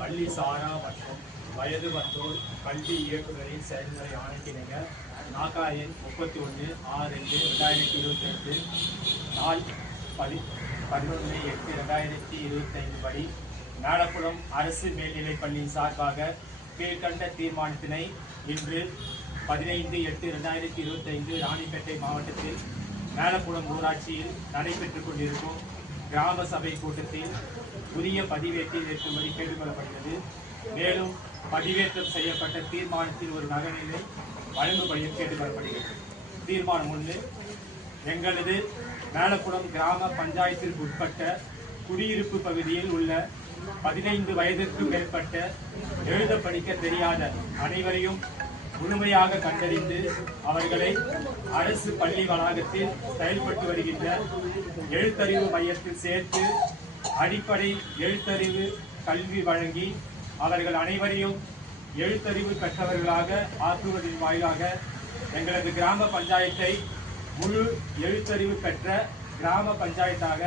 பள்ளி சாரா மற்றும் வயது வந்தோர் கல்வி இயக்குநரின் செயல்முறை ஆணைக்கிணங்க நாகா எண் 31/6/2022 நாள் 11/8/2025 படி மேலப்புலம் அரசு மேல்நிலைப் பள்ளியின் சார்பாக கீழ்கண்ட தீர்மானத்தினை இன்று 15/8/2025 ராணிப்பேட்டை மாவட்டத்தில் மேலப்புலம் ஊராட்சியில் நடைபெற்றுக் கொண்டிருக்கும் கிராம சபை கூட்டத்தில் உரிய பதிவேட்டில் ஏற்றும்படி கேட்டுக்கொள்ளப்படுகிறது. மேலும் பதிவேற்றம் செய்யப்பட்ட தீர்மானத்தில் ஒரு நகலினை வழங்கும்படியும் கேட்டுக்கொள்ளப்படுகிறது. தீர்மானம் 1. எங்களது மேலப்புலம் கிராம பஞ்சாயத்திற்கு உட்பட்ட குடியிருப்பு பகுதியில் உள்ள 15 வயதிற்கு மேற்பட்ட எழுத படிக்க தெரியாத அனைவரையும் முழுமையாக கண்டறிந்து அவர்களை அரசு பள்ளி வளாகத்தில் செயல்பட்டு வருகின்ற எழுத்தறிவு மையத்தில் சேர்த்து அடிப்படை எழுத்தறிவு கல்வி வழங்கி அவர்கள் அனைவரையும் எழுத்தறிவு பெற்றவர்களாக ஆக்குவதன் வாயிலாக எங்களது கிராம பஞ்சாயத்தை முழு எழுத்தறிவு பெற்ற கிராம பஞ்சாயத்தாக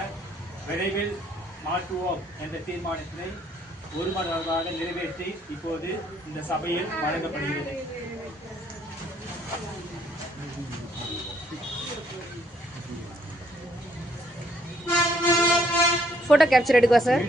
விரைவில் மாற்றுவோம் என்ற தீர்மானத்தினை ஒருமனதாக நிறைவேற்றி இப்போது இந்த சபையில் வழங்கப்படுகிறது. போட்டோ கேப்சர் எடுக்குவா சார்?